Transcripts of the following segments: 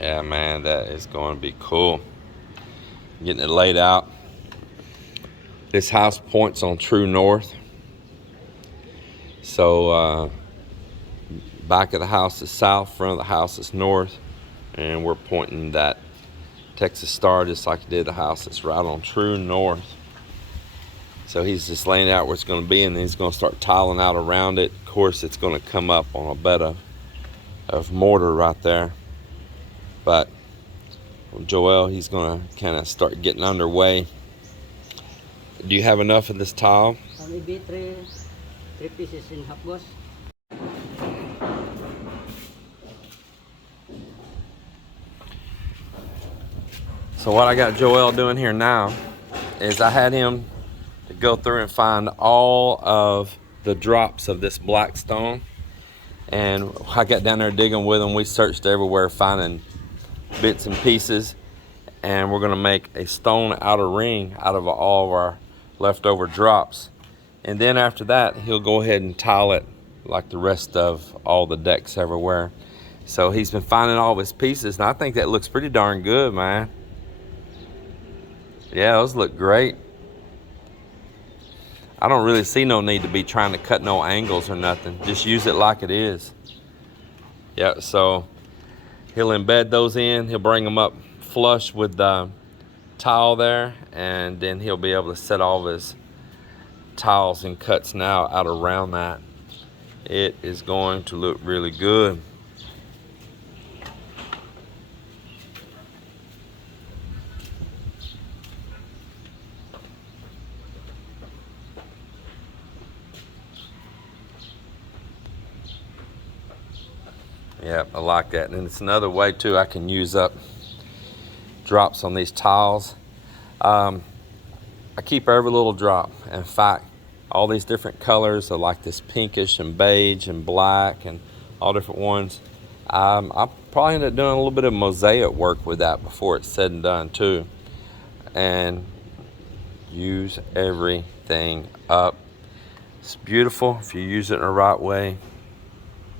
Yeah, man, that is going to be cool. Getting it laid out. This house points on true north. So back of the house is south, front of the house is north. And we're pointing that Texas star just like he did the house. It's right on true north. So he's just laying out where it's going to be, and then he's going to start tiling out around it. Of course, it's going to come up on a bed of mortar right there. But Joel, he's going to kind of start getting underway. Do you have enough of this tile? Maybe three pieces in half, boss. So what I got Joel doing here now is I had him to go through and find all of the drops of this black stone. And I got down there digging with him. We searched everywhere finding bits and pieces. And we're gonna make a stone outer ring out of all of our leftover drops. And then after that, he'll go ahead and tile it like the rest of all the decks everywhere. So he's been finding all of his pieces, and I think that looks pretty darn good, man. Yeah, those look great. I don't really see no need to be trying to cut no angles or nothing. Just use it like it is. Yeah, so he'll embed those in. He'll bring them up flush with the tile there, and then he'll be able to set all of his tiles and cuts now out around that. It is going to look really good. Yeah, I like that. And it's another way too I can use up drops on these tiles. I keep every little drop. In fact, all these different colors are like this pinkish and beige and black and all different ones. I'll probably end up doing a little bit of mosaic work with that before it's said and done too. And use everything up. It's beautiful if you use it in the right way.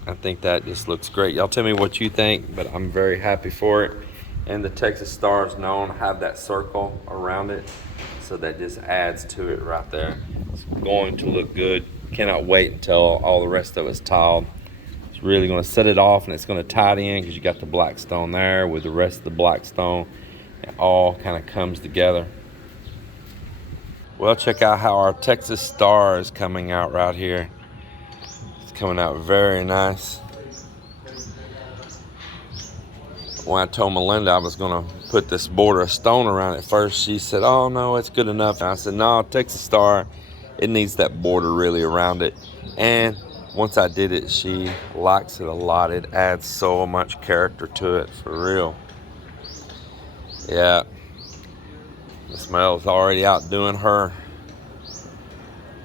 I think that just looks great. Y'all tell me what you think, but I'm very happy for it. And the Texas star is known to have that circle around it, so that just adds to it right there. It's going to look good. Cannot wait until all the rest of it's tiled. It's really going to set it off, and it's going to tie it in because you got the black stone there with the rest of the black stone. It all kind of comes together. Well, check out how our Texas star is coming out right here. Coming out very nice. When I told Melinda I was gonna put this border of stone around it first, she said, "Oh no, it's good enough." And I said, "No, Texas star, it needs that border really around it." And once I did it, she likes it a lot. It adds so much character to it, for real. Yeah, the smell's already out doing her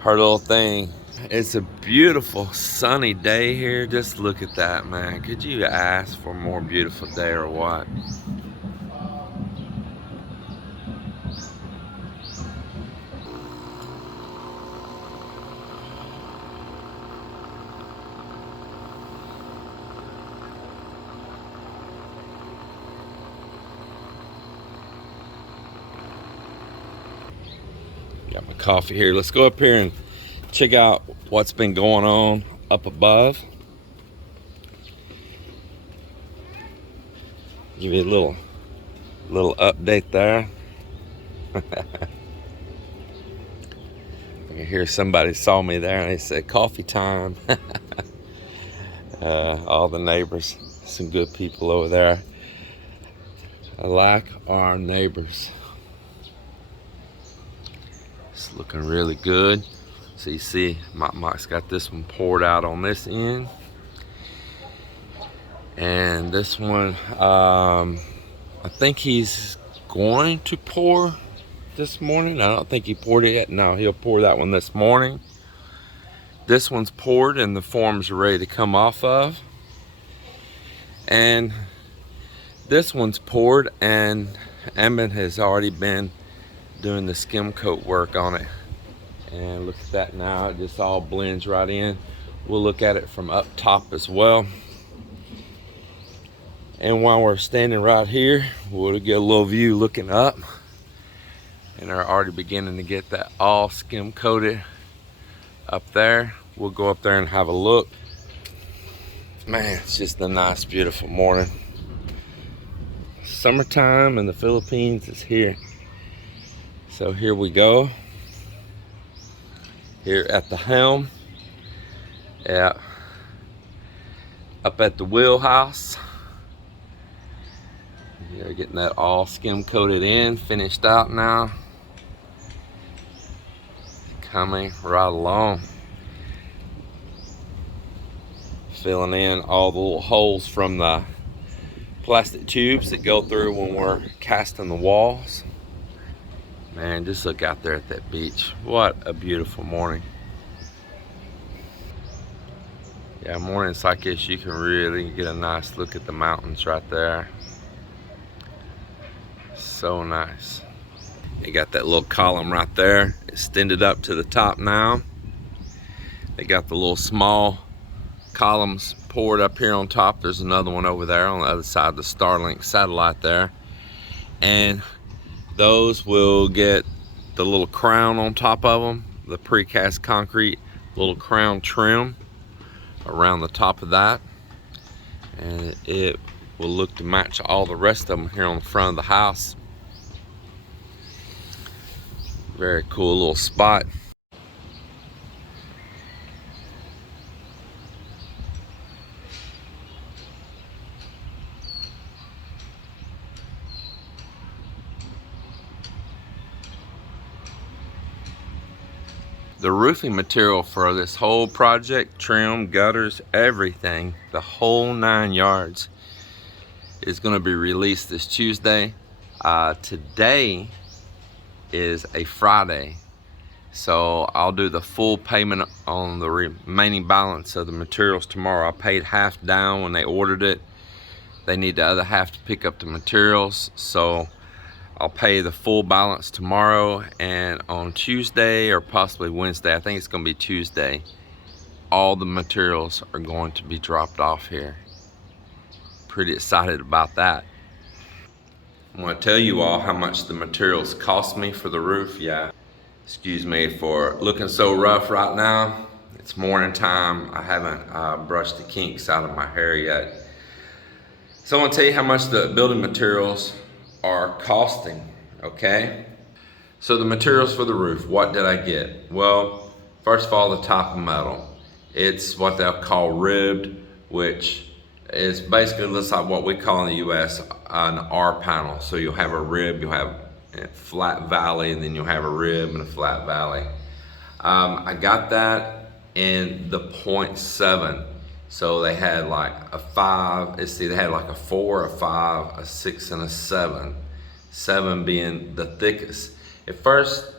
little thing. It's a beautiful sunny day here. Just look at that, man. Could you ask for a more beautiful day or what? Got my coffee here. Let's go up here and check out what's been going on up above. Give you a little update there. I can hear somebody saw me there and they said coffee time. All the neighbors, some good people over there. I like our neighbors. It's looking really good. So you see, Mike's got this one poured out on this end. And this one, I think he's going to pour this morning. I don't think he poured it yet. No, he'll pour that one this morning. This one's poured and the forms are ready to come off of. And this one's poured, and Emmett has already been doing the skim coat work on it. And look at that now, it just all blends right in. We'll look at it from up top as well. And while we're standing right here, we'll get a little view looking up. And they're already beginning to get that all skim coated up there. We'll go up there and have a look. Man, it's just a nice, beautiful morning. Summertime in the Philippines is here. So here we go. Here at the helm. Yeah. Up at the Wheelhouse. They're getting that all skim coated in, finished out now. Coming right along. Filling in all the little holes from the plastic tubes that go through when we're casting the walls. Man, just look out there at that beach. What a beautiful morning. Yeah, mornings like this, you can really get a nice look at the mountains right there. So nice. You got that little column right there, extended up to the top now. They got the little small columns poured up here on top. There's another one over there on the other side of the Starlink satellite there. And those will get the little crown on top of them, the precast concrete little crown trim around the top of that. And it will look to match all the rest of them here on the front of the house. Very cool little spot. The roofing material for this whole project, trim, gutters, everything, the whole 9 yards, is going to be released this Tuesday. Today is a Friday, so I'll do the full payment on the remaining balance of the materials tomorrow. I paid half down when they ordered it. They need the other half to pick up the materials, so I'll pay the full balance tomorrow, and on Tuesday or possibly Wednesday, I think it's going to be Tuesday, all the materials are going to be dropped off here. Pretty excited about that. I'm going to tell you all how much the materials cost me for the roof. Yeah, excuse me for looking so rough right now. It's morning time. I haven't brushed the kinks out of my hair yet. So I want to tell you how much the building materials are costing, okay? So the materials for the roof, what did I get? Well, first of all, the top of metal. It's what they'll call ribbed, which is basically looks like what we call in the US an R panel. So you'll have a rib, you'll have a flat valley, and then you'll have a rib and a flat valley. I got that in the 0.7. So they had like a 5, they had like a 4, a 5, a 6, and a 7. 7 being the thickest. At first,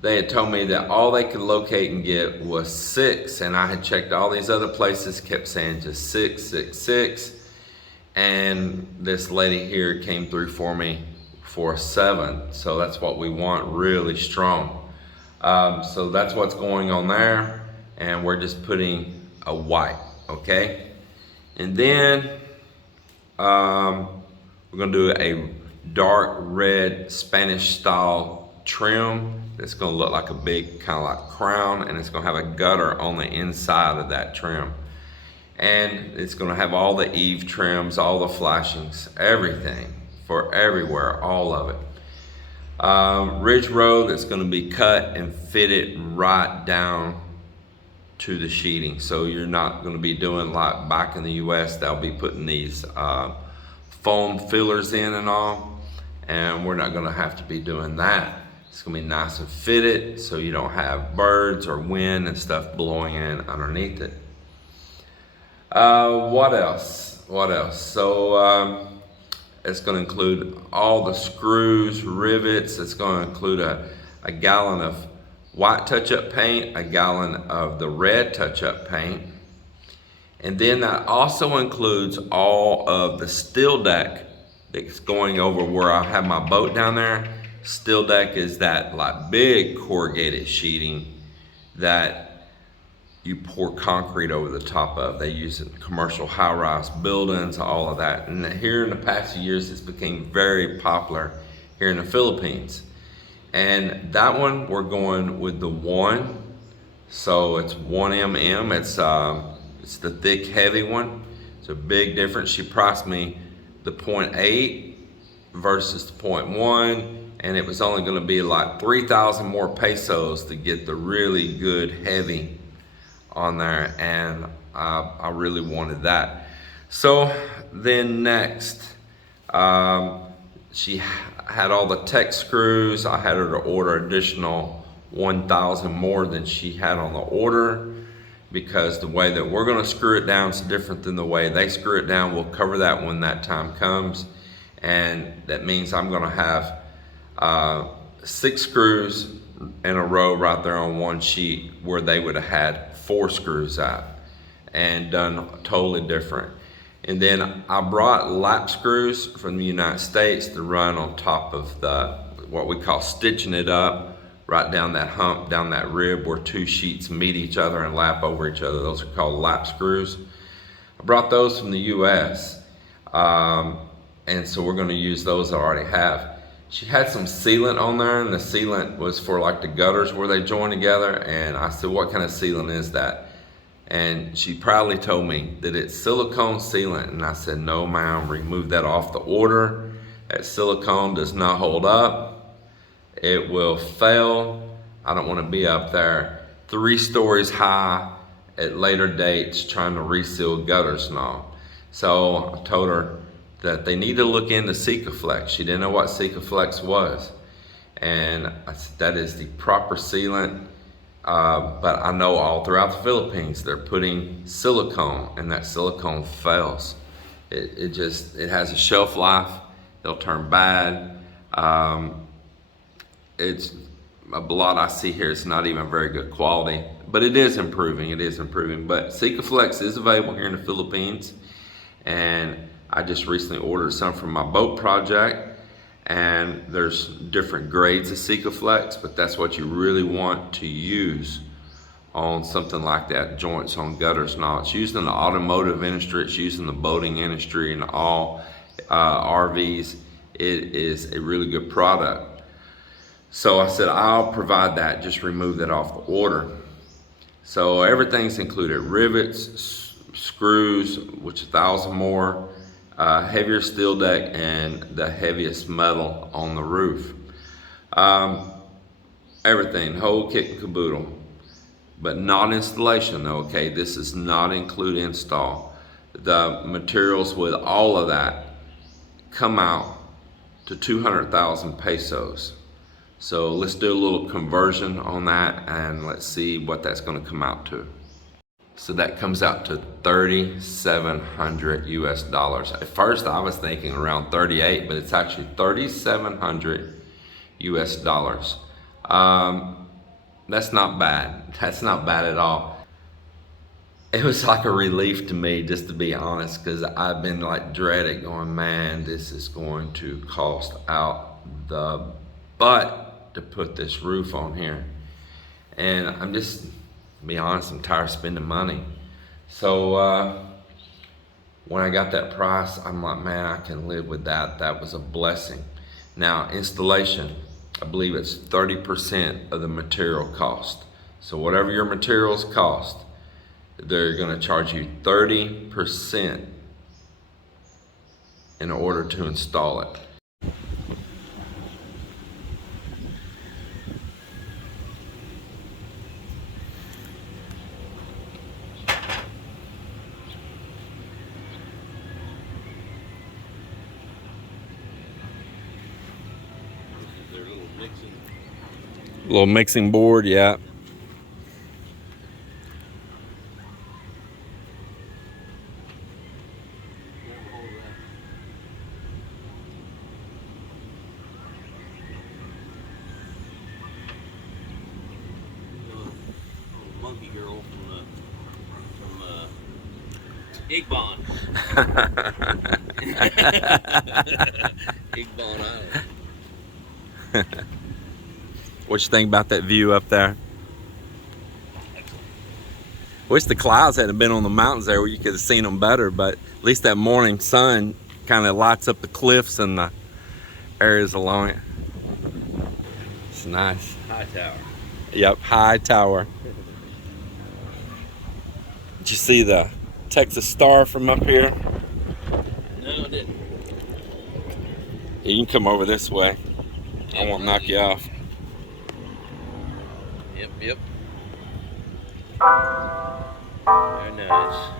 they had told me that all they could locate and get was 6, and I had checked all these other places, kept saying just 6, 6, 6. And this lady here came through for me for a 7. So that's what we want, really strong. So that's what's going on there, and we're just putting a white. Okay, and then we're gonna do a dark red Spanish style trim that's gonna look like a big kind of like crown, and it's gonna have a gutter on the inside of that trim, and it's gonna have all the eave trims, all the flashings, everything for everywhere, all of it. Ridge row that's gonna be cut and fitted right down to the sheeting. So you're not going to be doing like back in the US, they'll be putting these foam fillers in and all, and we're not going to have to be doing that. It's going to be nice and fitted so you don't have birds or wind and stuff blowing in underneath it. What else? So it's going to include all the screws, rivets. It's going to include a gallon of white touch-up paint, a gallon of the red touch-up paint, and then that also includes all of the steel deck that's going over where I have my boat down there. Steel deck is that like big corrugated sheeting that you pour concrete over the top of. They use it in commercial high-rise buildings, all of that. And here in the past few years, it's became very popular here in the Philippines. And that one, we're going with the 1. So it's 1 mm. It's the thick, heavy one. It's a big difference. She priced me the 0.8 versus the 0.1, and it was only going to be like 3,000 more pesos to get the really good heavy on there, and I really wanted that. So then next, she had all the tech screws. I had her to order additional 1,000 more than she had on the order, because the way that we're going to screw it down is different than the way they screw it down. We'll cover that when that time comes, and that means I'm going to have 6 screws in a row right there on one sheet, where they would have had 4 screws out and done totally different. And then I brought lap screws from the United States to run on top of the, what we call stitching it up, right down that hump, down that rib where 2 sheets meet each other and lap over each other. Those are called lap screws. I brought those from the US. And so we're gonna use those I already have. She had some sealant on there, and the sealant was for like the gutters where they join together. And I said, what kind of sealant is that? And she proudly told me that it's silicone sealant. And I said, no ma'am, remove that off the order. That silicone does not hold up. It will fail. I don't want to be up there 3 stories high at later dates trying to reseal gutters and all. So I told her that they need to look into Sikaflex. She didn't know what Sikaflex was. And I said, that is the proper sealant. But I know all throughout the Philippines, they're putting silicone, and that silicone fails. It has a shelf life. It'll turn bad. It's a lot I see here. It's not even very good quality, but it is improving. It is improving. But Sikaflex is available here in the Philippines, and I just recently ordered some from my boat project. And there's different grades of Sikaflex, but that's what you really want to use on something like that, joints on gutters and all. It's used in the automotive industry. It's used in the boating industry and all RVs. It is a really good product. So I said, I'll provide that, just remove that off the order. So everything's included: rivets, screws, which 1,000 more, heavier steel deck, and the heaviest metal on the roof. Everything, whole kit and caboodle, but not installation though, okay? This does not include install. The materials with all of that come out to 200,000 pesos. So let's do a little conversion on that, and let's see what that's gonna come out to. So that comes out to 3,700 US dollars. At first I was thinking around 38, but it's actually 3,700 US dollars. That's not bad. That's not bad at all. It was like a relief to me, just to be honest, because I've been like dreading, going, man, this is going to cost out the butt to put this roof on here. And I'm just, to be honest, I'm tired of spending money. So when I got that price, I'm like, man, I can live with that. That was a blessing. Now, installation, I believe it's 30% of the material cost. So whatever your materials cost, they're gonna charge you 30% in order to install it. Little mixing board, yeah. Monkey girl from Igbon. Igbon Island. What you think about that view up there? Wish the clouds hadn't been on the mountains there where you could have seen them better, but at least that morning sun kind of lights up the cliffs and the areas along it. It's nice. High tower. Yep, high tower. Did you see the Texas Star from up here? No, it didn't. You can come over this way. I won't knock you off. Yep, yep. Very nice.